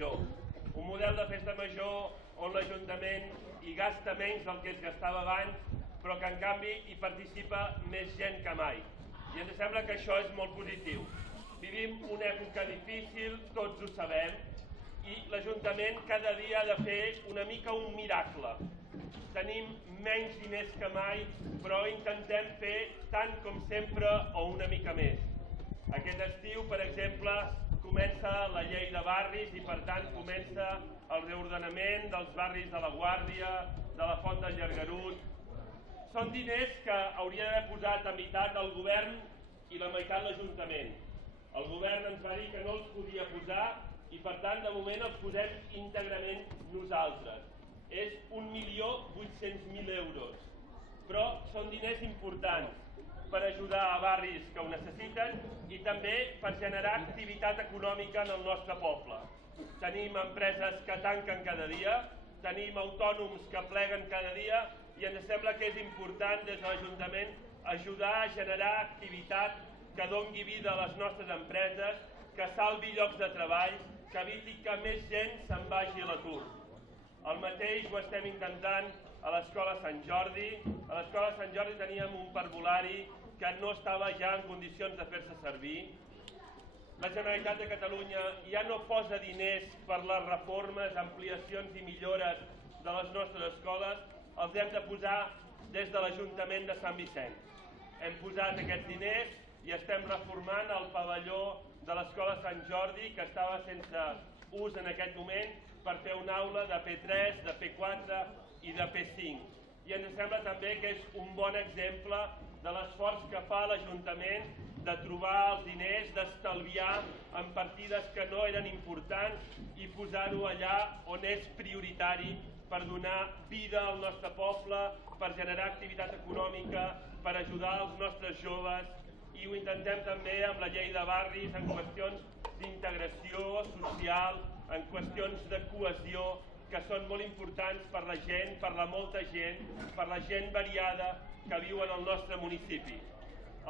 major. Un model de festa major on l'Ajuntament hi gasta menys del que es gastava abans, però que en canvi hi participa més gent que mai. I ens sembla que això és molt positiu. Vivim una època difícil, tots ho sabem, i l'Ajuntament cada dia ha de fer una mica un miracle. Tenim menys diners que mai, però intentem fer tant com sempre o una mica més. Aquest estiu, per exemple, comença la llei de barris i, per tant, comença el reordenament dels barris de la Guàrdia, de la Font del Llargarut. Són diners que hauria d'haver posat a meitat el govern i la meitat l'Ajuntament. El govern ens va dir que no els podia posar i, per tant, de moment els posem íntegrament nosaltres. És 1.800.000 euros. Però són diners importants per ajudar a barris que ho necessiten i també per generar activitat econòmica en el nostre poble. Tenim empreses que tanquen cada dia, tenim autònoms que pleguen cada dia i ens sembla que és important des de l'Ajuntament ajudar a generar activitat que doni vida a les nostres empreses, que salvi llocs de treball, que eviti que més gent se'n vagi a l'atur. El mateix ho estem intentant a l'Escola Sant Jordi. A l'Escola Sant Jordi teníem un parvulari que no estava ja en condicions de fer-se servir. La Generalitat de Catalunya ja no posa diners per les reformes, ampliacions i millores de les nostres escoles, els hem de posar des de l'Ajuntament de Sant Vicenç. Hem posat aquests diners i estem reformant el pavelló de l'Escola Sant Jordi, que estava sense ús en aquest moment, per fer una aula de P3, de P4 i de P5. I ens sembla també que és un bon exemple de l'esforç que fa l'Ajuntament de trobar els diners, d'estalviar en partides que no eren importants i posar-ho allà on és prioritari per donar vida al nostre poble, per generar activitat econòmica, per ajudar els nostres joves. I ho intentem també amb la llei de barris en qüestions d'integració social, en qüestions de cohesió, que són molt importants per la gent, per la molta gent, per la gent variada que viu en el nostre municipi.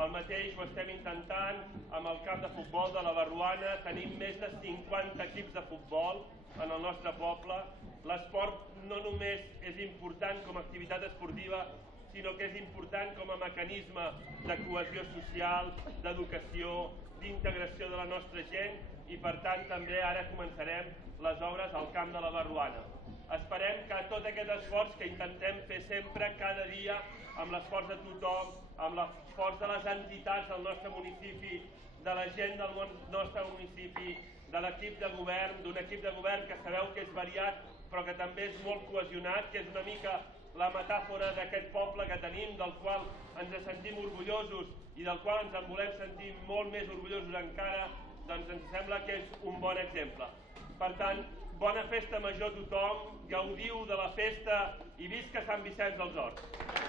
El mateix ho estem intentant amb el camp de futbol de la Barruana. Tenim més de 50 equips de futbol en el nostre poble. L'esport no només és important com a activitat esportiva, sinó que és important com a mecanisme de cohesió social, d'educació, d'integració de la nostra gent i, per tant, també ara començarem les obres al camp de la Barruana. Esperem que tot aquest esforç que intentem fer sempre, cada dia, amb l'esforç de tothom, amb l'esforç de les entitats del nostre municipi, de la gent del nostre municipi, de l'equip de govern, d'un equip de govern que sabeu que és variat, però que també és molt cohesionat, que és una mica la metàfora d'aquest poble que tenim, del qual ens sentim orgullosos i del qual ens en volem sentir molt més orgullosos encara, doncs ens sembla que és un bon exemple. Per tant, bona festa major a tothom, gaudiu de la festa i visca Sant Vicenç dels Horts!